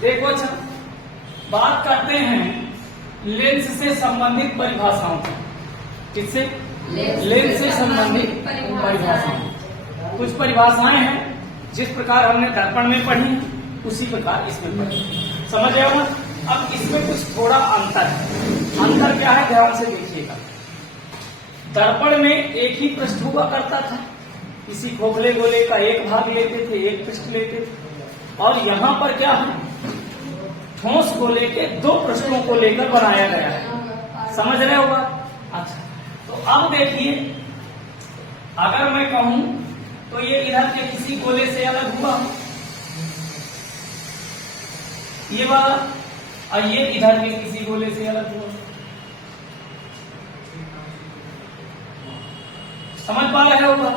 देखो अच्छा, बात करते हैं लेंस से संबंधित परिभाषाओं की। किससे? लेंस से संबंधित परिभाषाएं। कुछ परिभाषाएं हैं जिस प्रकार हमने दर्पण में पढ़ी उसी प्रकार इसमें पढ़ी। समझ रहे हो ना? अब इसमें कुछ थोड़ा अंतर है। अंतर क्या है, ध्यान से देखिएगा। दर्पण में एक ही पृष्ठ हुआ करता था, किसी खोखले गोले का एक भाग लेते थे, एक पृष्ठ लेते थे। और यहां पर क्या है, ठोस गोले के दो पृष्ठों को लेकर बनाया गया है। समझ रहे हो बात? अच्छा, तो अब देखिए, अगर मैं कहूं तो ये इधर के किसी गोले से अलग हुआ, ये वाला, और ये इधर के किसी गोले से अलग हुआ। समझ पा रहे होगा?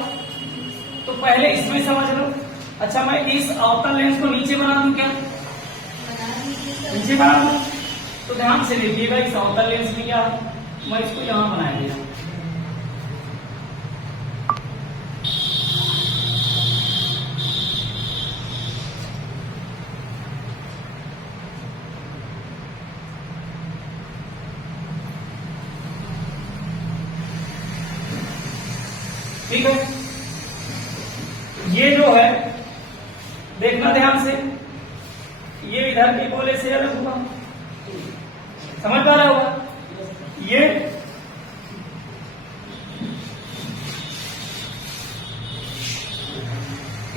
तो पहले इसमें समझ लो। अच्छा, मैं इस अवतल लेंस को नीचे बना दूं क्या? नीचे बना दूं? तो ध्यान से देखिएगा, इस अवतल लेंस में क्या है, मैं इसको यहां बना दिया। ठीक है, ये जो है देखना ध्यान से, ये इधर के गोले से अलग हुआ। समझ पा रहा होगा? ये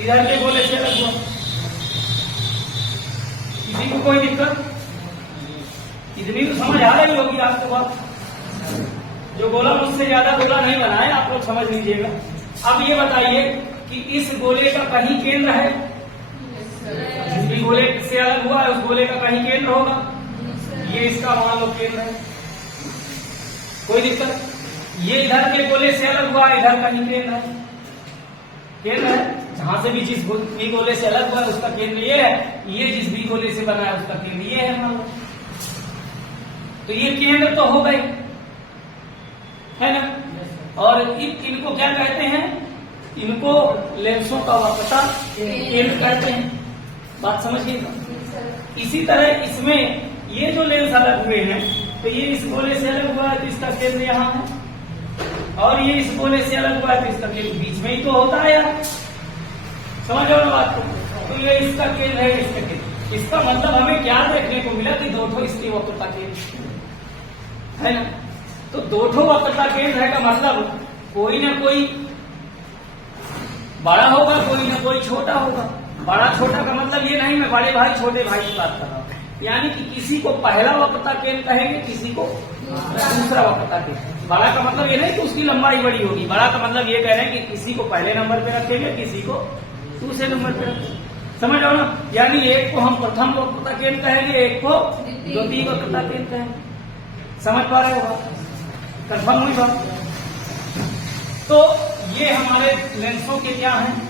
इधर के गोले से अलग हुआ। किसी को कोई दिक्कत? इतनी तो समझ आ रही होगी आपको बात। जो गोला मुझसे ज्यादा गोला नहीं बना है, आप लोग समझ लीजिएगा। अब ये बताइए कि इस गोले का कहीं केंद्र है? जिस भी गोले से अलग हुआ है उस गोले का कहीं केंद्र होगा। ये इसका मान लो केंद्र है, कोई दिक्कत? ये इधर के गोले से अलग हुआ, इधर कहीं केंद्र है। केंद्र है, जहां से भी जिस भी गोले से अलग हुआ है उसका केंद्र ये है। ये जिस भी गोले से बना है उसका केंद्र ये है, मान लो। तो ये केंद्र तो हो गए, है ना? और इनको क्या कहते हैं? इनको लेंसों का वक्रता केंद्र कहते हैं। बात समझिएगा। इसी तरह इसमें ये जो लेंस अलग हुए हैं, तो ये इस गोले से अलग हुआ है तो इसका केंद्र यहाँ है, और ये इस गोले से अलग हुआ है तो इसका केंद्र बीच में ही तो होता है यार। समझ लो ना बात को? तो ये इसका केंद्र है, इसका केंद्र। इसका मतलब हमें क्या देखने को मिला कि दो ठो इसकी वक्रता केंद्र है ना? तो दो ठो वक्रता केंद्र है का मतलब कोई ना कोई बड़ा होगा, कोई ना कोई छोटा होगा। बड़ा छोटा का मतलब ये नहीं मैं बड़े भाई छोटे भाई की बात कर रहा हूँ, यानी कि किसी को पहला वक्रता केंद्र कहेंगे, किसी को दूसरा वक्रता केंद्र। बड़ा का मतलब ये नहीं कि उसकी लंबाई बड़ी होगी, बड़ा का मतलब ये कह रहे हैं कि किसी को पहले नंबर पे रखेंगे, किसी को दूसरे नंबर पे रखेंगे। समझ लो ना? यानी एक को हम प्रथम वक्रता केंद्र कहेंगे, एक को द्वितीय वक्रता केंद्र कहेंगे। समझ पा रहे हो? कंफर्म हुई बात? तो ये हमारे लेंसों के क्या हैं?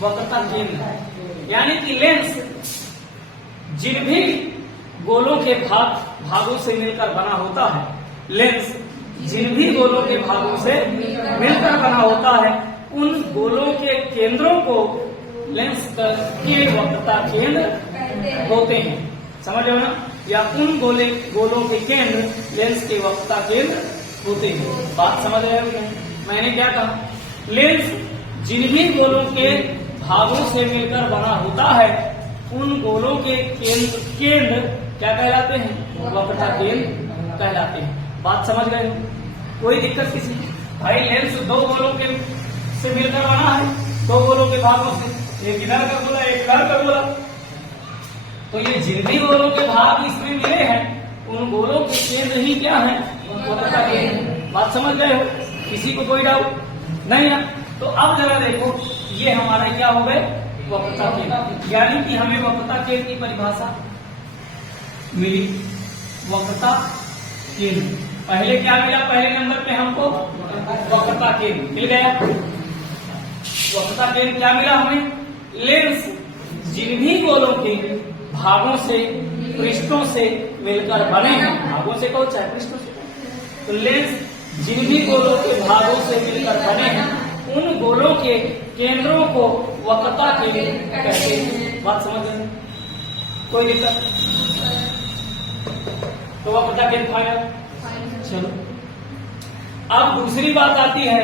वक्रता केंद्र। यानी कि लेंस जिन भी गोलों के भागों से मिलकर बना होता है, लेंस जिन भी गोलों के भागों से मिलकर बना होता है, उन गोलों के केंद्रों को लेंस के वक्रता केंद्र होते हैं। समझ लो ना? या उन गोलों के केंद्र लेंस के वक्रता केंद्र होते हैं। बात समझ रहे हो कि नहीं? मैंने क्या कहा? लेंस जिन भी गोलों के भागों से मिलकर बना होता है, उन गोलों के केंद्र क्या कहलाते हैं? वक्रता केंद्र कहलाते हैं। बात समझ गए हो? कोई दिक्कत किसी? भाई लेंस दो गोलों के से मिलकर बना है, दो गोलों के भागों से, एक इधर का गोला एक इधर का गोला। तो ये जिन भी गोलों के भाग इसमें मिले हैं, उन गोलों के केंद्र ही क्या है? वक्रता केंद्र। बात समझ गए हो? किसी को कोई डाउट नहीं है? तो अब जरा देखो, ये हमारा क्या हो गए? वक्रता केंद्र। यानी कि हमें वक्रता केंद्र की परिभाषा मिली। वक्रता केंद्र पहले क्या मिला? पहले नंबर पे हमको वक्रता केंद्र मिल गया। वक्रता केंद्र क्या मिला हमें? लेंस जिन भी गोलों के भागों से पृष्ठों से मिलकर बने हैं, भागों से कहो चाहे पृष्ठों से, तो लेंस जिन भी गोलों के भागों से मिलकर बने हैं, उन गोलों के केंद्रों को वक्रता केंद्र कहते हैं। बात समझ रहे हैं? कोई दिक्कत? तो वक्रता केंद्र फाइनल। चलो अब दूसरी बात आती है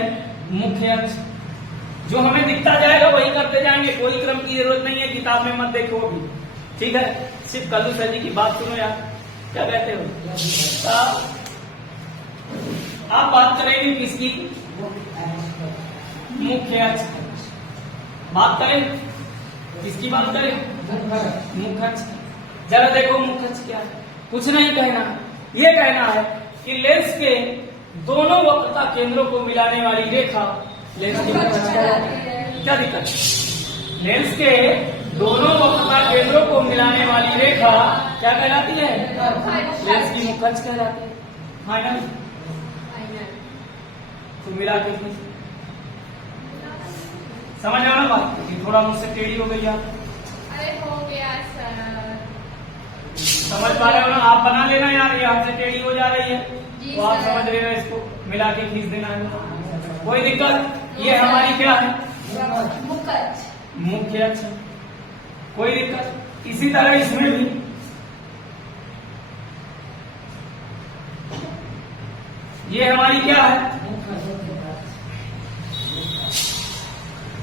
मुख्य अक्ष। जो हमें दिखता जाएगा वही करते जाएंगे, कोई क्रम की जरूरत नहीं है, किताब में मत देखो अभी, ठीक है? सिर्फ कल्लू सर जी की बात सुनो यार, क्या कहते हो? आप बात करेंगे किसकी? मुख्य अक्ष। बात करें किसकी बात करें? मुख्य अक्ष। जरा देखो मुख्य अक्ष क्या है। कुछ नहीं कहना, ये कहना है कि लेंस के दोनों वक्रता केंद्रों को मिलाने वाली रेखा लेंस की मुख्य अक्ष कहलाती है। क्या दिक्कत? लेंस के दोनों वक्रता केंद्रों को मिलाने वाली रेखा क्या कहलाती है? लेंस की मुख्य अक्ष कहलाती है। फाइनल? तो मिला के समझ आना बात? थोड़ा मुझसे टेढ़ी हो गई आप। अरे हो गया सर। समझ पा रहे हो ना? आप बना लेना यार, ये हमसे टेढ़ी हो जा रही है तो आप सर। समझ लेना, इसको मिला के खींच देना है, कोई दिक्कत? ये हमारी क्या है? मुख्य अक्ष। कोई दिक्कत? इसी तरह इसमें भी ये हमारी क्या है?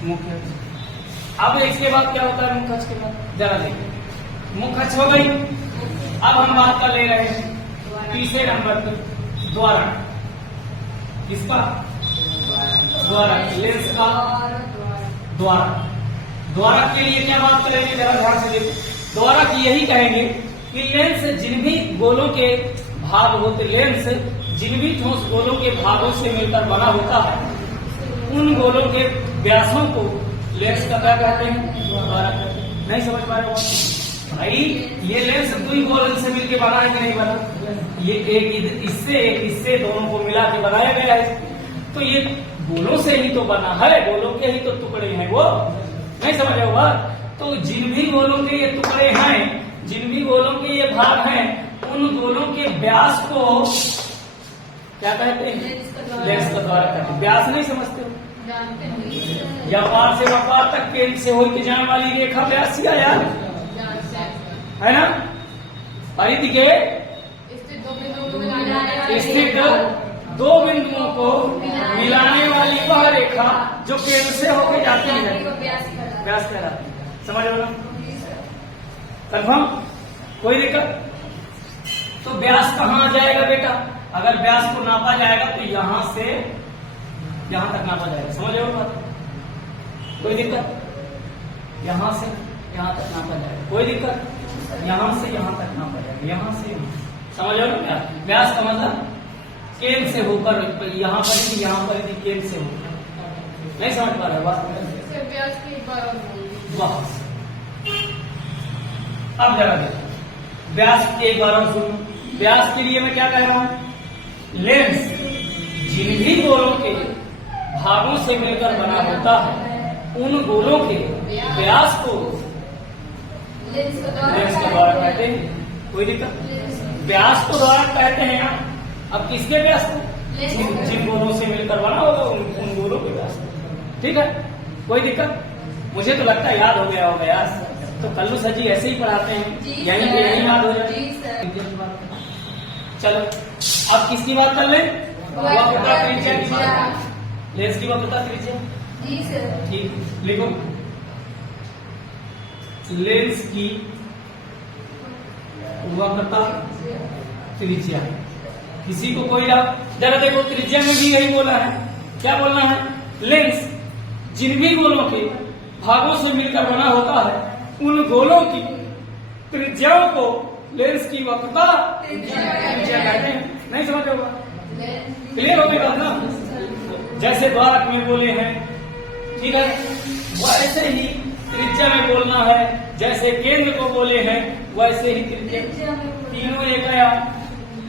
मुख्य अक्ष। अब इसके बाद क्या होता है मुख्य अक्ष के बाद? जरा देखिए, मुख्य अक्ष हो गई। अब हम बात कर ले रहे हैं तीसरे नंबर पर, द्वारा। किसका? द्वारा। लेंस का द्वारा। द्वारा के लिए क्या बात करेंगे? जरा ध्यान से देखो। द्वारा की यही कहेंगे कि लेंस जिन भी गोलों के भाग होते, लेंस जिन भी ठोस गोलों के भागों से मिलकर बना होता है, उन गोलों के व्यासों को लेंस का क्या कहते हैं? द्वारा कहते हैं। नहीं समझ पा रहे हो भाई? ये लेंस दो ही गोल से मिलकर बना है कि नहीं बना? ये एक इससे दोनों को मिला के बनाया गया है। तो ये गोलों से ही तो बना है, गोलों के ही तो टुकड़े हैं वो। नहीं समझ रहे हो? तो जिन भी गोलों के ये टुकड़े हैं, जिन भी गोलों के ये भाग हैं, उन गोलों के व्यास को क्या कहते हैं? लेंस का द्वारा कहते हैं। व्यास नहीं समझते हो? या पार से वपार तक केंद्र से होकर जाने वाली रेखा व्यास ही यार, है ना? परिधि के स्थित दो बिंदुओं को मिलाने वाली वह रेखा जो केंद्र से होकर जाती है व्यास कहलाती है। समझ लो ना? कंफर्म? कोई दिक्कत? तो व्यास कहाँ आ जाएगा बेटा? अगर व्यास को नापा जाएगा तो यहां से यहां तक नापा जाएगा। समझ लो बात? कोई दिक्कत? यहां से यहां तक नापा जाएगा। कोई दिक्कत? यहां से यहां तक नापा जाएगा, यहां से यहां। समझ लो ना? व्यास का मतलब केंद्र से होकर यहाँ पर, यहाँ पर केंद्र से होकर। नहीं समझ पा रहा बात? अब जरा देखो व्यास एक बार और सुनो। व्यास के लिए मैं क्या कह रहा हूं? लेंस जिन भी गोलों के भागों से मिलकर बना होता है, उन गोलों के व्यास को लेंस के द्वारा कहते हैं। कोई दिक्कत? व्यास को द्वारा कहते हैं ना। अब किसके व्यास को? जिन गोलों से मिलकर बना होगा उन गोलों के व्यास को। ठीक है? कोई दिक्कत? मुझे तो लगता है याद हो गया होगा यार। तो कल्लू सर जी ऐसे ही पढ़ाते हैं, यहीं पे यही याद हो जाए। चलो अब किसकी बात कर ले? वक्रता त्रिज्या की बात। लेंस की वक्रता त्रिज्या। ठीक, लिखो लेंस की वक्रता त्रिज्या। किसी को कोई आप जरा देखो, त्रिज्या में भी यही बोला है। क्या बोलना है? लेंस जिन भी गोलों के भागों से मिलकर बना होता है, उन गोलों की त्रिज्याओं को लेंस की वक्रता त्रिज्या कहते हैं। नहीं समझ होगा? क्लियर हो गई ना? जैसे द्वारक में बोले हैं, ठीक है, वैसे ही त्रिज्या में बोलना है। जैसे केंद्र को बोले हैं वैसे ही त्रिज्या। तीनों एक है।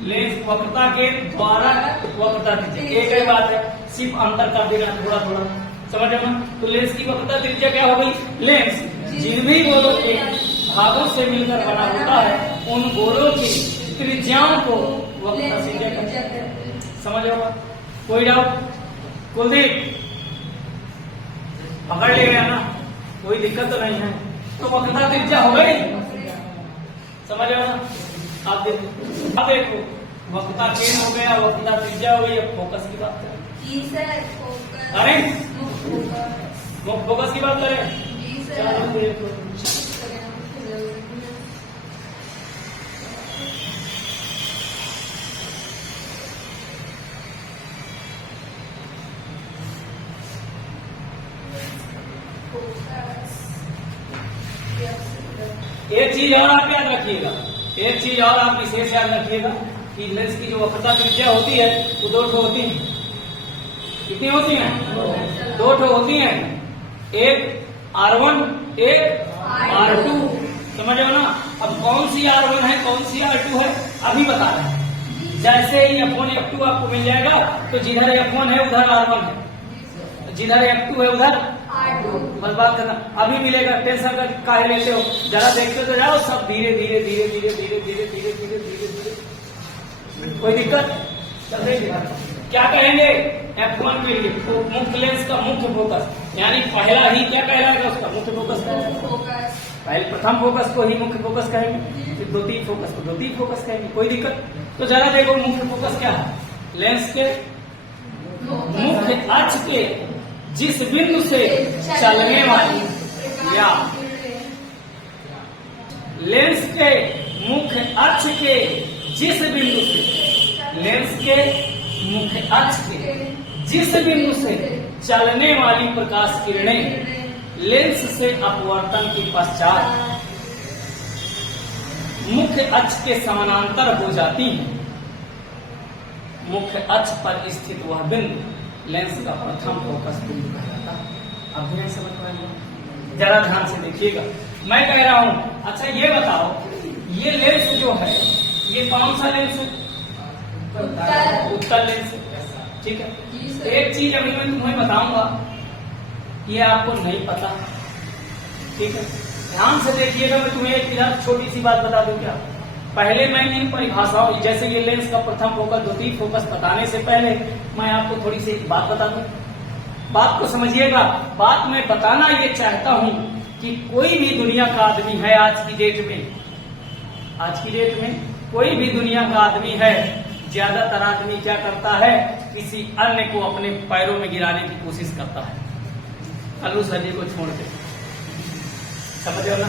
लेंस वक्रता के द्वारा वक्रता त्रिज्या एक ही बात है, सिर्फ अंतर कर देना थोड़ा थोड़ा। समझ ना? तो लेंस की वक्रता त्रिज्या क्या हो गई? लेंस जिन भी गोलों के भागों से मिलकर बना होता है, उन गोलों की त्रिज्याओं को वक्रता त्रिज्या कहते हैं। समझ होगा? कोई डाउट? कुलदीप पकड़ ले गया ना? कोई दिक्कत तो नहीं है? तो वक्रता त्रिज्या हो गई। समझ रहे हो ना? आप देखो, अब देखो वक्रता केंद्र हो गया, वक्रता त्रिज्या हो गई, अब फोकस की बात करें। अरे मुख्य फोकस की बात करें। चलो देखो, एक चीज और आप याद रखिएगा, एक चीज और आप विशेष याद रखिएगा कि लेंस की जो वक्रता त्रिज्या होती है वो दो ठो होती है। कितनी होती हैं? दो ठो होती हैं, एक R1 एक R2। समझ रहे हो ना? अब कौन सी R1 है कौन सी R2 है अभी बता रहे हैं। जैसे ही F1 F2 आपको मिल जाएगा तो जिधर F1 है उधर R1 है, जिधर F2 है उधर बस बात करना। अभी मिलेगा, टेंशन का काहे लेते हो? जरा देखते तो जाओ, सब धीरे धीरे धीरे धीरे धीरे धीरे धीरे धीरे धीरे धीरे। कोई दिक्कत? चल रही क्या कहेंगे F1 के लिए? तो मुख्य लेंस का मुख्य फोकस, यानी पहला ही क्या कहलाएगा उसका? मुख्य फोकस। पहले प्रथम फोकस को ही मुख्य फोकस कहेंगे, फिर द्वितीय फोकस को द्वितीय फोकस कहेंगे। कोई दिक्कत? तो जरा देखो मुख्य फोकस क्या है। लेंस के मुख्य अक्ष के जिस बिंदु से चलने वाली, या लेंस के मुख्य अक्ष के जिस बिंदु से, लेंस के मुख्य अक्ष के जिस बिंदु से चलने वाली प्रकाश किरणें लेंस से अपवर्तन के पश्चात मुख्य अक्ष के समानांतर हो जाती है। मुख्य अक्ष पर स्थित वह बिंदु लेंस का प्रथम फोकस बिंदु कहलाता है। अब भी नहीं समझ पाएंगे, जरा ध्यान से देखिएगा। मैं कह रहा हूं, अच्छा ये बताओ, ये लेंस जो है ये कौन सा लेंस है? उत्तल लेंस है, ठीक है। एक चीज अभी मैं तुम्हें बताऊंगा, ये आपको नहीं पता, ठीक है। ध्यान से देखिएगा, मैं तुम्हें एक इधर छोटी सी बात बता दूं क्या? पहले मैं इन परिभाषाओं, जैसे ये लेंस का प्रथम फोकस द्वितीय फोकस बताने से पहले मैं आपको थोड़ी सी एक बात बता दूं। बात को समझिएगा। बात मैं बताना ये चाहता हूं कि कोई भी दुनिया का आदमी है आज की डेट में, आज की डेट में कोई भी दुनिया का आदमी है, ज्यादातर आदमी क्या करता है? किसी अन्य को अपने पैरों में गिराने की कोशिश करता है, कल्लू सर जी को छोड़ के। समझ रहे हो ना?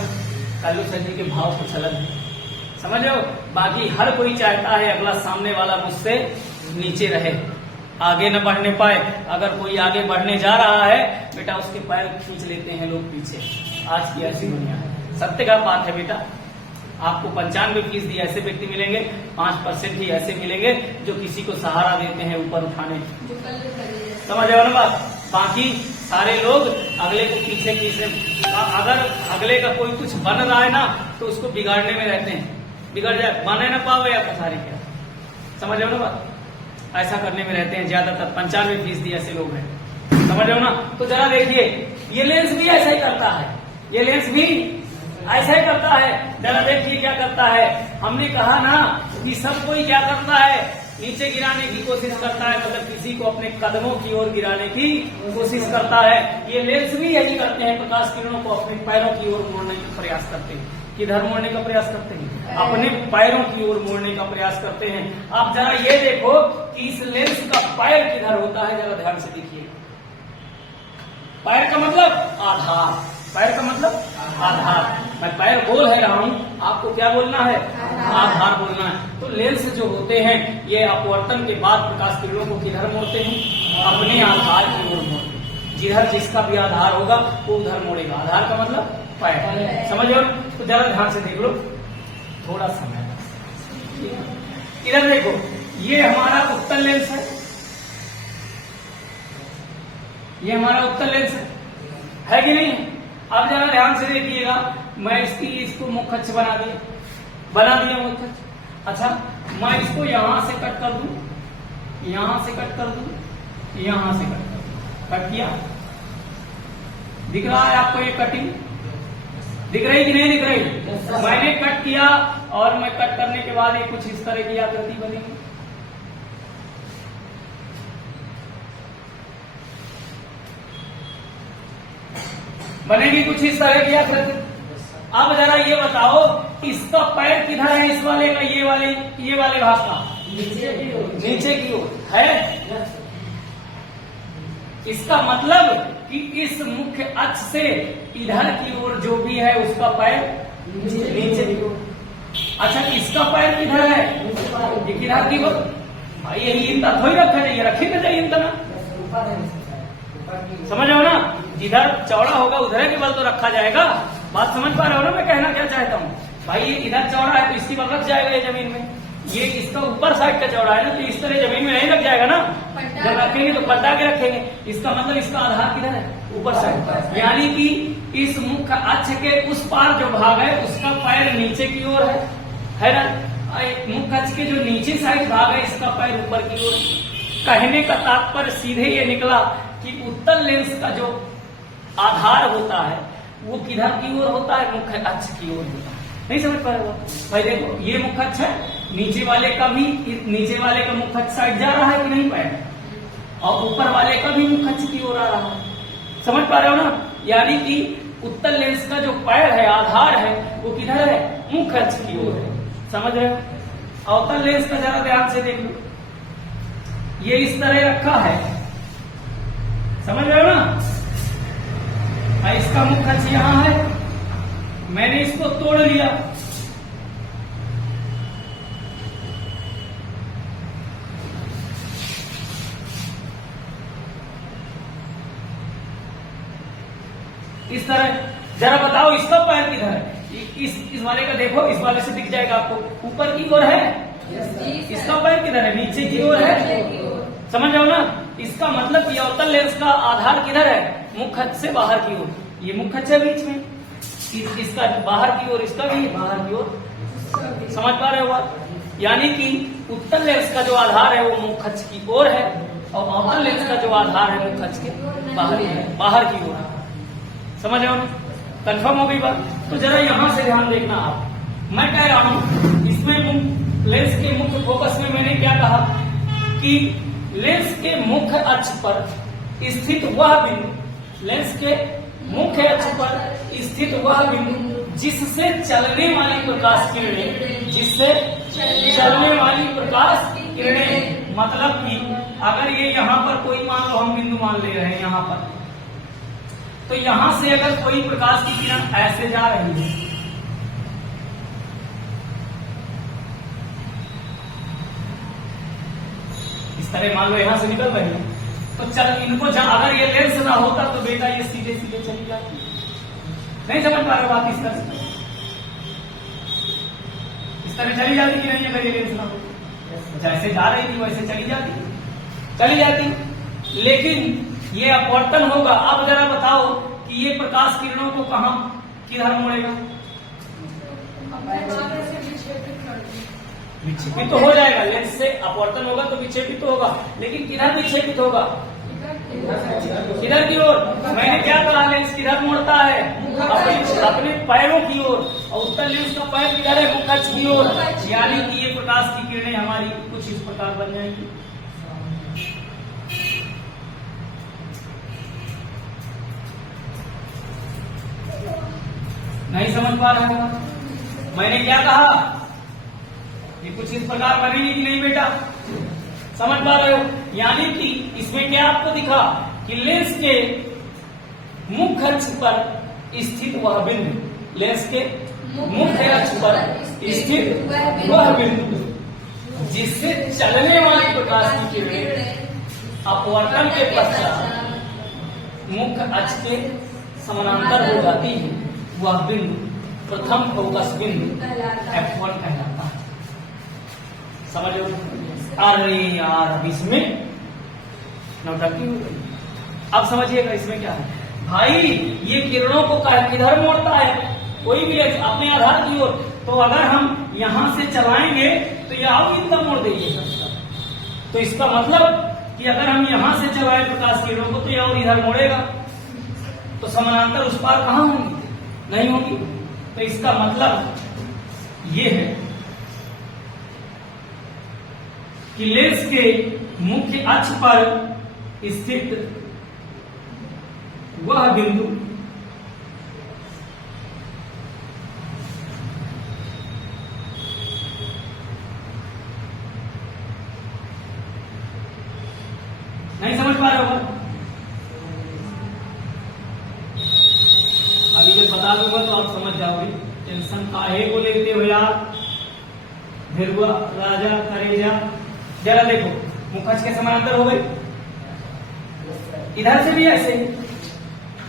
कल्लू सर जी के भाव कुछ अलग है, समझ रहे हो? बाकी हर कोई चाहता है अगला सामने वाला मुझसे नीचे रहे, आगे न बढ़ने पाए। अगर कोई आगे बढ़ने जा रहा है बेटा, उसके पैर खींच लेते हैं लोग पीछे। आज की ऐसी दुनिया है, सत्य का बात है बेटा। आपको 95% ऐसे व्यक्ति मिलेंगे, 5% ही ऐसे मिलेंगे जो किसी को सहारा देते हैं ऊपर उठाने। समझ रहे हो ना बात? बाकी सारे लोग अगले को पीछे खींचने, अगर अगले का कोई कुछ बन रहा है ना तो उसको बिगाड़ने में रहते हैं, बिगड़ जाए, बने ना पावे या पसारी क्या। समझ रहे हो ना बात? ऐसा करने में रहते हैं ज्यादातर, 95% ऐसे लोग हैं। समझ रहे हो ना? तो जरा देखिए, ये लेंस भी ऐसा ही करता है, ये लेंस भी ऐसा ही करता है। जरा देखिए क्या करता है। हमने कहा ना कि सब कोई क्या करता है? नीचे गिराने की कोशिश करता है, मतलब किसी को अपने कदमों की ओर गिराने की कोशिश करता है। ये लेंस भी यही करते हैं, प्रकाश किरणों को अपने पैरों की ओर मोड़ने का प्रयास करते हैं। किधर मोड़ने का प्रयास करते हैं? अपने पैरों की ओर मोड़ने का प्रयास करते हैं। आप जरा ये देखो कि इस लेंस का पैर किधर होता है, जरा ध्यान से देखिए। पैर का मतलब आधार, पैर का मतलब आधार। मैं पैर बोल है रहा हूं, आपको क्या बोलना है? आधार बोलना है। तो लेंस जो होते हैं ये अपवर्तन के बाद प्रकाश किरणों को किधर मोड़ते हैं? अपने आधार की ओर मोड़ते हैं। जिधर जिसका भी आधार होगा वो उधर मोड़ेगा। आधार का मतलब पैर, समझ लो? तो जरा ध्यान से देख लो, थोड़ा समय। इधर देखो, ये हमारा उत्तल लेंस है, ये हमारा उत्तल लेंस है कि नहीं? अब जरा ध्यान से देखिएगा, मैं इसको मुख्य अक्ष बना दिया मुख्य अक्ष। अच्छा, मैं इसको यहां से कट कर दूं, यहां से कट कर दूं, यहां से कट कर दूं। कट किया, दिख रहा है आपको ये कटिंग? दिख रही कि नहीं दिख रही? मैंने कट किया और मैं कट करने के बाद ये कुछ इस तरह की आकृति बनेगी। बनेगी कुछ इस तरह की आकृति। अब जरा ये बताओ इसका पैर किधर है इस वाले का, ये वाले भाग का नीचे की ओर है। इसका मतलब कि इस मुख्य अक्ष से इधर की ओर जो भी है उसका पैर नीचे की ओर। अच्छा, इसका पैर किधर है, ये किधर की ओर। भाई यही इंता थोड़ी रखा जाइए, रखी ना जाइए इंता ना, समझ रहे हो ना। जिधर चौड़ा होगा उधर के बल तो रखा जाएगा। बात समझ पा रहे हो ना मैं कहना क्या चाहता हूँ। भाई ये इधर चौड़ा है तो इसकी बल रख जाएगा ये जमीन में, ये इसका ऊपर साइड का चौड़ा है ना, तो इस तरह जमीन में नहीं लग जाएगा ना। जब रखेंगे तो पलटा के रखेंगे। इसका मतलब इसका आधार किधर है, ऊपर साइड, यानी कि इस मुख्य अक्ष के उस पार जो भाग है उसका पैर नीचे की ओर है ना। मुख्य अक्ष के जो नीचे साइड भाग है इसका पैर ऊपर की ओर। कहने का तात्पर्य सीधे ये निकला कि उत्तल लेंस का जो आधार होता है वो किधर की ओर होता है, मुख्य अक्ष की ओर होता है। नहीं समझ पा रहे हो भाई। देखो ये मुख्य अक्ष है, नीचे वाले का भी, नीचे वाले का मुख्य अक्ष साइड जा रहा है कि नहीं पैर, और ऊपर वाले का भी मुख्य अक्ष की ओर आ रहा है। समझ पा रहे हो ना। यानी कि उत्तल लेंस का जो पैर है, आधार है, वो किधर है, मुख्य अक्ष की ओर है। समझ रहे हो। अवतल लेंस का जरा ध्यान से देख लो, ये इस तरह रखा है, समझ रहे हो ना। इसका मुख्य अक्ष यहां है, मैंने इसको तोड़ लिया, इस तरह। जरा बताओ इसका पैर किधर है, इस वाले का देखो, इस वाले से दिख जाएगा आपको, ऊपर की ओर है। इसका पैर किधर है, नीचे की ओर है। समझ रहे हो ना। इसका मतलब ये अवतल लेंस का आधार किधर है, मुख्य अक्ष से बाहर की ओर। ये मुख्य अक्ष है बीच में, इसका बाहर की ओर, इसका भी बाहर की ओर। समझ पा रहे हो आप। यानी कि उत्तल लेंस का जो आधार है वो मुख्य अक्ष की ओर है, और अवतल लेंस का जो आधार है मुख्य अक्ष के बाहर की ओर। समझ रहे हो ना। कंफर्म हो गई बात। तो जरा यहां से ध्यान देखना आप। मैं कह रहा हूं इसमें लेंस के मुख्य फोकस में मैंने क्या कहा कि लेंस के मुख्य अक्ष पर स्थित वह बिंदु, लेंस के मुख्य अक्ष पर स्थित वह बिंदु जिससे चलने वाली प्रकाश किरणें, जिससे चलने वाली प्रकाश किरणें, मतलब कि अगर ये यहाँ पर कोई मान लो हम बिंदु मान ले रहे हैं यहाँ पर, तो यहां से अगर कोई प्रकाश की किरण ऐसे जा रही है, इस तरह मान लो यहां से निकल रही है, तो चल इनको अगर ये लेंस ना होता तो बेटा ये सीधे सीधे चली जाती। नहीं समझ पा रहे बात। इस तरह चली जाती कि नहीं अगर ये लेंस ना हो। जैसे जा रही थी वैसे चली जाती। लेकिन ये अपवर्तन होगा। अब जरा बताओ कि ये प्रकाश किरणों को कहां, किधर मोड़ेगा, विक्षेपित तो हो जाएगा। लेंस से अपवर्तन होगा तो विक्षेपित तो होगा, लेकिन किधर विक्षेपित होगा, किधर की ओर। मैंने क्या कहा, लेंस किधर मोड़ता है, अपने पैरों की ओर, और उत्तल लेंस का पैर किधर है, मुख्य अक्ष की ओर। यानी कि ये प्रकाश की किरणें हमारी कुछ इस प्रकार बन जाएंगी। नहीं समझ पा रहे हो। मैंने क्या कहा, ये कुछ इस प्रकार बनेगी कि नहीं बेटा, समझ पा रहे हो। यानी कि इसमें क्या आपको दिखा कि लेंस के मुख्य अक्ष पर स्थित वह बिंदु, लेंस के मुख्य अक्ष पर स्थित वह बिंदु जिससे चलने वाली प्रकाश की किरणें अपवर्तन के पश्चात मुख्य अक्ष के समानांतर हो जाती है, वह बिंदु प्रथम फोकस बिंदु F1 कहलाता है। समझ लो। अरे यार अब इसमें नौटंकी हो गई। अब समझिएगा इसमें क्या है भाई। ये किरणों को किधर मोड़ता है, कोई भी अपने आधार की ओर। तो अगर हम यहां से चलाएंगे तो ये आओ इतना मोड़ देंगे। तो इसका मतलब कि अगर हम यहां से चलाएं प्रकाश किरणों को तो ये और इधर मोड़ेगा, तो समानांतर उस पार कहां होंगी, नहीं होगी। तो इसका मतलब ये है कि लेंस के मुख्य अक्ष पर स्थित वह बिंदु होगा तो आप समझ जाओगे। टेंशन काहे को लेते हो यार, भिरुआ राजा करेजा। जरा देखो मुखच के समानांतर हो गई, इधर से भी ऐसे,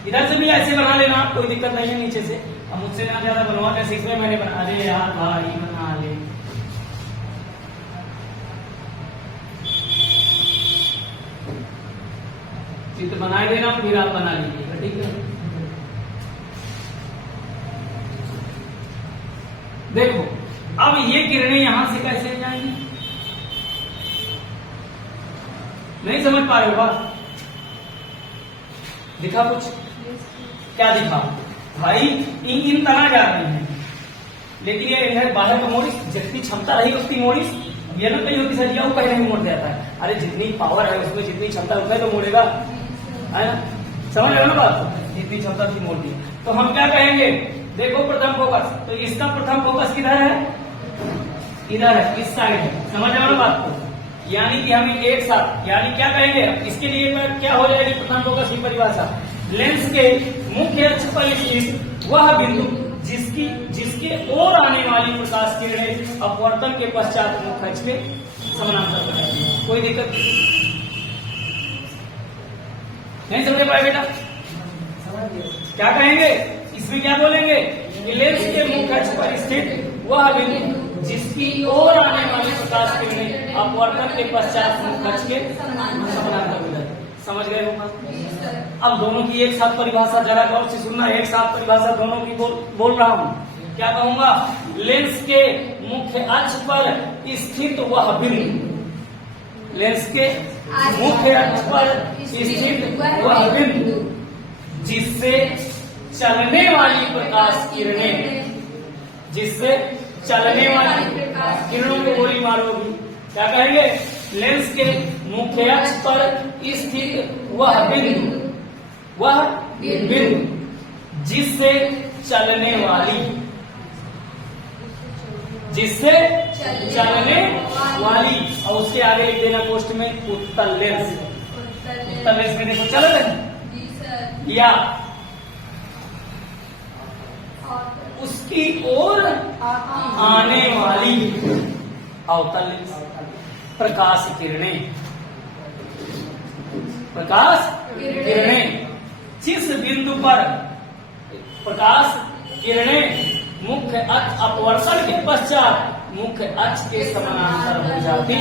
इधर से भी ऐसे बना लेना, कोई दिक्कत नहीं है नीचे से। अब मुझसे ना ज्यादा बनवा, जैसे इसमें मैंने बना दे यार भाई, बना ले। चित्र बना देना फिर आप बना लीजिएगा, ठीक है। देखो अब ये किरणें यहां से कैसे जाएंगी, नहीं समझ पा रहे हो बात? दिखा कुछ? क्या दिखा भाई? इन तना जा रही है, लेकिन ये है बाहर का मोड़िस, जितनी क्षमता रही उतनी मोड़िस। ये ना कहीं होती सर वो कहीं नहीं मोड़ जाता है। अरे जितनी पावर है उसमें, जितनी क्षमता उतना तो मोड़ेगा, है ना? समझ रहे हो ना बात? जितनी क्षमता थी मोड़ दी। तो हम क्या कहेंगे, देखो प्रथम फोकस, तो इसका प्रथम फोकस किधर है? इधर है, इस साइड है। समझ रहे हो ना बात को? यानी कि हम एक साथ, यानी क्या कहेंगे इसके लिए, क्या हो जाएगी प्रथम फोकस की परिभाषा? लेंस के मुख्य अक्ष पर स्थित वह बिंदु जिसके ओर आने वाली प्रकाश किरणें अपवर्तन के पश्चात मुख्य अक्ष के समानांतर बनाएगी। कोई दिक्कत नहीं समझ पाए बेटा? क्या कहेंगे इसमें, क्या बोलेंगे कि लेंस के मुख्य अक्ष पर स्थित वह बिंदु जिसकी ओर आने वाली प्रकाश किरणें अपवर्तन के पश्चात मुख्य अक्ष के समानांतर हो जाती। समझ गए हो? अब दोनों की एक साथ परिभाषा जरा गौर से सुनना, एक साथ परिभाषा दोनों की बोल रहा हूँ। क्या कहूंगा? लेंस के मुख्य अक्ष पर स्थित वह बिंदु, लेंस के मुख्य अक्ष पर स्थित वह बिंदु जिससे चलने वाली प्रकाश किरणें, जिससे चलने वाली किरणों को गोली मारोगी। क्या कहेंगे? लेंस के मुख्य अक्ष पर स्थित वह बिंदु, वह बिंदु जिससे चलने वाली, जिससे चलने वाली, और उसके आगे लिख देना पोस्ट में उत्तल लेंस। उत्तल लेंस में देखो चल रहे या उसकी ओर आने वाली अवतल लेंस प्रकाश किरणें, प्रकाश किरणें जिस बिंदु पर प्रकाश किरणें मुख्य अक्ष अपवर्तन के पश्चात मुख्य अक्ष के समानांतर हो जाती,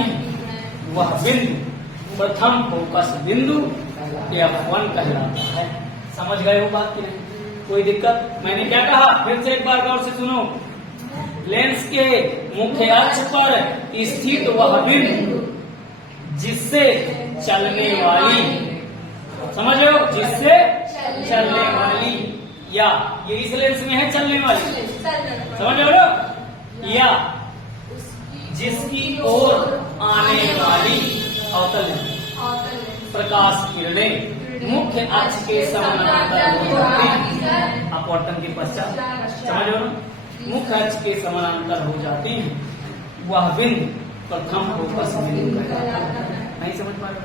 वह बिंदु प्रथम फोकस बिंदु F1 कहलाता है। समझ गए हो बात की नहीं? कोई दिक्कत? मैंने क्या कहा फिर से एक बार गौर से सुनो। लेंस के मुख्य अक्ष पर स्थित वह बिंदु जिससे चलने वाली, समझ रहे हो? जिससे चलने वाली, या ये इस लेंस में है चलने वाली, समझ रहे हो? या जिसकी ओर आने वाली अवतल प्रकाश किरणें मुख्य अक्ष के समानांतर हो जाती, अपवर्तन के पश्चात, समझ रहे हो ना? मुख्य अक्ष के समानांतर हो जाती है, वह बिंदु प्रथम फोकस बिंदु कहलाता है। नहीं समझ पा रहे?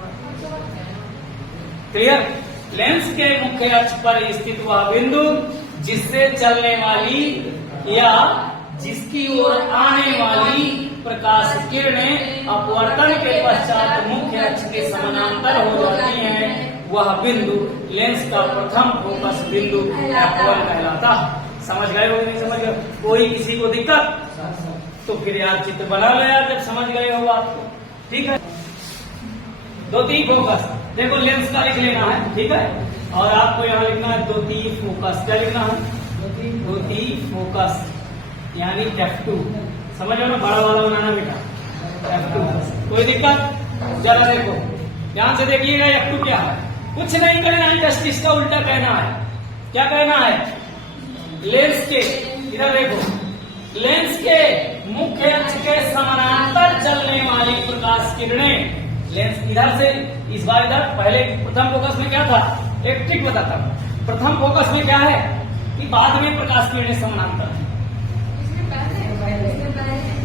क्लियर? लेंस के मुख्य अक्ष पर स्थित वह बिंदु जिससे चलने वाली या जिसकी ओर आने वाली प्रकाश किरणें अपवर्तन के पश्चात मुख्य अक्ष के समानांतर हो जाती हैं, वह बिंदु लेंस का प्रथम फोकस बिंदु F1 कहलाता है। समझ गए हो नहीं समझ गए? कोई किसी को दिक्कत? तो फिर यार चित्र बना लो यार, जब समझ गए हो आपको, ठीक है। द्वितीय फोकस, देखो लेंस का लिख लेना है, ठीक है। और आपको यहाँ लिखना है द्वितीय फोकस। क्या लिखना है? द्वितीय फोकस यानी F2। समझ लो ना, बड़ा वाला बनाना बेटा, F2। कोई दिक्कत? जरा देखो ध्यान से देखिएगा, F2 क्या है? कुछ नहीं करना है, जस्ट इसका उल्टा कहना है। क्या कहना है? लेंस के, इधर देखो, लेंस के मुख्य अक्ष के समानांतर चलने वाली प्रकाश किरणें, लेंस इधर से इस बार इधर, पहले प्रथम फोकस में क्या था? एक ट्रिक बताता हूं। प्रथम फोकस में क्या है कि बाद में प्रकाश किरणें समानांतर है,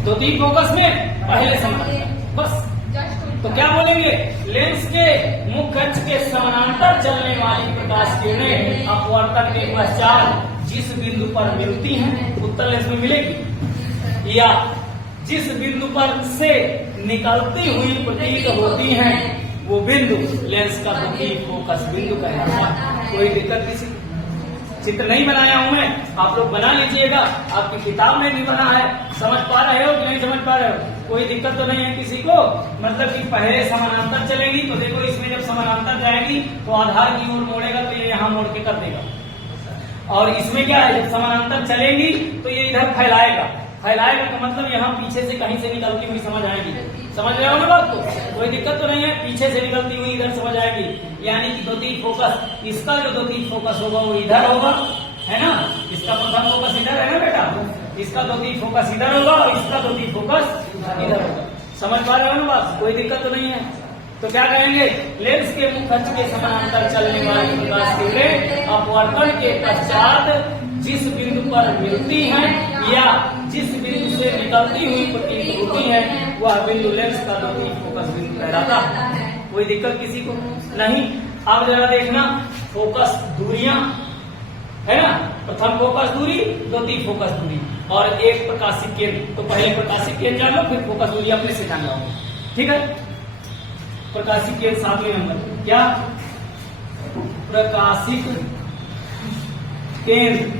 द्वितीय फोकस में पहले समानांतर, बस। तो क्या बोलेंगे? लेंस के मुख्य अक्ष के समानांतर चलने वाली प्रकाश किरणें अपवर्तन के पश्चात जिस बिंदु पर मिलती हैं उत्तल लेंस में मिलेगी, या जिस बिंदु पर से निकलती हुई प्रतीत होती हैं वो बिंदु लेंस का द्वितीय फोकस बिंदु कहलाता है। कोई दिक्कत किसी चित्र नहीं बनाया हूं मैं, आप लोग बना लीजिएगा, आपकी किताब में भी बना है। समझ पा रहे हो कि नहीं समझ पा रहे हो? कोई दिक्कत तो नहीं है किसी को? मतलब कि पहले समानांतर चलेगी तो देखो इसमें जब समानांतर जाएगी तो आधार की ओर मोड़ेगा तो ये यहाँ मोड़ के कर देगा, और इसमें क्या है जब समानांतर चलेगी तो ये इधर फैलाएगा। फैलाएगा का मतलब यहाँ पीछे से कहीं से निकलती हुई समझ आएगी। समझ रहे हो ना बात को? कोई दिक्कत तो नहीं है, पीछे से निकलती हुई इधर समझ आएगी। यानी कि द्वितीय फोकस, इसका जो द्वितीय फोकस होगा वो इधर होगा, है ना? इसका प्रथम फोकस इधर है ना बेटा, इसका द्वितीय फोकस इधर होगा और इसका द्वितीय फोकस इधर होगा। समझ पा रहे हो ना बात? कोई दिक्कत तो नहीं है। तो क्या कहेंगे? लेंस के मुख अक्ष के समानांतर चलने वाली प्रकाश किरणें अपवर्तन के पश्चात जिस बिंदु पर मिलती हैं या जिस बिंदु से निकलती हुई प्रतीत होती हैं वह बिंदु लेंस का द्वितीय फोकस बिंदु कहलाता है। कोई दिक्कत किसी को नहीं? अब जरा देखना फोकस दूरियां, है ना? प्रथम फोकस दूरी, द्वितीय फोकस दूरी और एक प्रकाशिक केंद्र। तो पहले प्रकाशिक केंद्र जान लो, फिर फोकस दूरी अपने से जान लो, ठीक है? प्रकाशिक केंद्र 7वें नंबर, क्या? प्रकाशिक केंद्र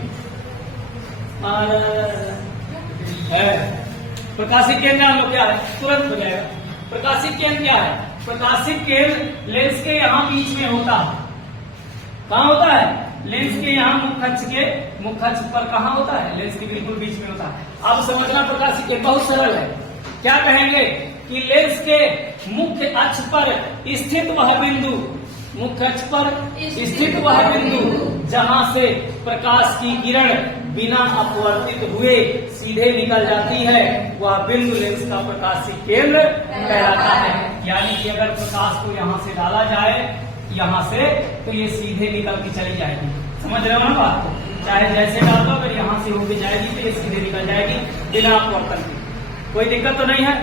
है। प्रकाशिक केंद्र जान लो क्या है, तुरंत हो जाएगा। प्रकाशिक केंद्र क्या है? प्रकाशिक केंद्र लेंस के यहाँ बीच में होता है। कहाँ होता है? लेंस के यहाँ मुख अक्ष पर कहाँ होता है? लेंस के बिल्कुल बीच में होता है। अब समझना प्रकाशिक केंद्र बहुत सरल है। क्या कहेंगे कि लेंस के मुख्य अक्ष पर स्थित वह बिंदु, मुख्य अक्ष पर स्थित वह बिंदु जहां से प्रकाश की किरण बिना अपवर्तित हुए सीधे निकल जाती है वह बिंदु लेंस का प्रकाशिक केंद्र कहलाता है। यानी कि अगर प्रकाश को यहाँ से डाला जाए यहाँ से तो ये सीधे निकल के चली जाएगी। समझ रहे हो ना बात को? चाहे जैसे डाल दो, अगर यहाँ से होके जाएगी तो ये सीधे निकल जाएगी बिना अपवर्तन के। कोई दिक्कत तो नहीं है?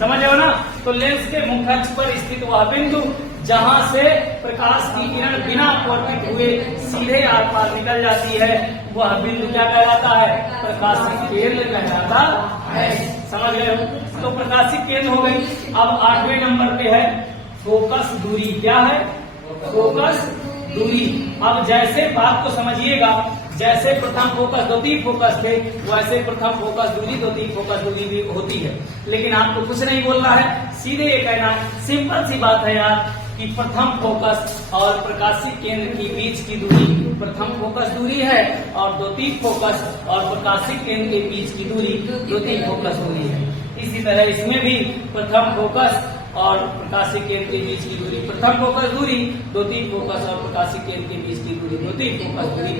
समझ रहे हो ना? तो लेंस के मुख्य अक्ष पर स्थित वह बिंदु जहां से प्रकाश की किरण बिना अपवर्तित हुए सीधे आर पार निकल जाती है वह बिंदु क्या कहलाता है? प्रकाशिक केंद्र कहलाता है। समझ गए हो? तो प्रकाशिक केंद्र हो गई। अब 8वें नंबर पे है फोकस दूरी। क्या है? फोकस दूरी। अब जैसे बात को समझिएगा, जैसे प्रथम फोकस द्वितीय फोकस थे वैसे प्रथम फोकस दूरी द्वितीय फोकस दूरी भी होती है। लेकिन आपको कुछ नहीं बोलना है, सीधे ये कहना है, सिंपल सी बात है यार, कि प्रथम फोकस और प्रकाशिक केंद्र के बीच की दूरी प्रथम फोकस दूरी है और द्वितीय फोकस और प्रकाशिक केंद्र के बीच की दूरी द्वितीय फोकस दूरी है। इसी तरह इसमें भी प्रथम फोकस और प्रकाशिक केंद्र के बीच की दूरी प्रथम फोकस दूरी, द्वितीय फोकस और प्रकाशिक केंद्र के बीच की दूरी द्वितीय फोकस दूरी।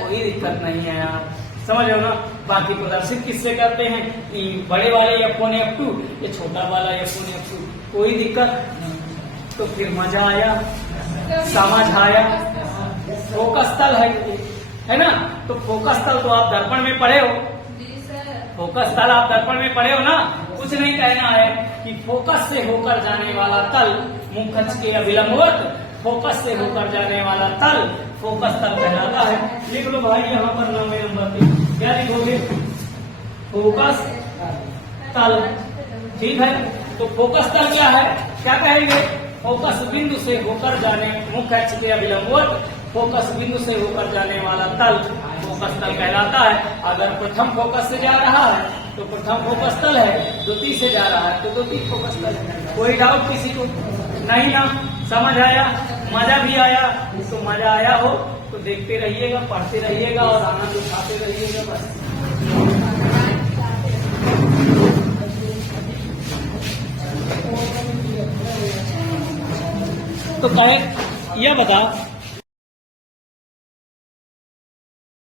कोई दिक्कत नहीं है यार, समझ रहे हो ना? बाकी प्रदर्शित किससे करते हैं? बड़े वाले F1 F2 या छोटा वाला F1 F2। कोई दिक्कत? तो फिर मजा आया, समझ आया। फोकस तल है ना? तो फोकस तल तो आप दर्पण में पढ़े हो, फोकस तल आप दर्पण में पढ़े हो ना? कुछ नहीं कहना है कि फोकस से होकर जाने वाला तल मुख्य अक्ष के अभिलंबवत, फोकस से होकर जाने वाला तल फोकस तल कहलाता है। लिख लो भाई यहाँ पर 9वें नंबर पे क्या लिखोगे? फोकस तल। ठीक है, तो फोकस तल क्या है? क्या कहेंगे? फोकस बिंदु से होकर जाने मुख्य अक्ष के अभिलंबवत फोकस बिंदु से होकर जाने वाला तल फोकस तल कहलाता है। अगर प्रथम फोकस से जा रहा है तो प्रथम फोकस तल है, द्वितीय से जा रहा है तो द्वितीय फोकस तल है। कोई डाउट किसी को नहीं ना? समझ आया? मजा भी आया? तो मजा आया हो तो देखते रहिएगा, पढ़ते रहिएगा और आनंद उठाते रहिएगा बस। तो कहे यह बता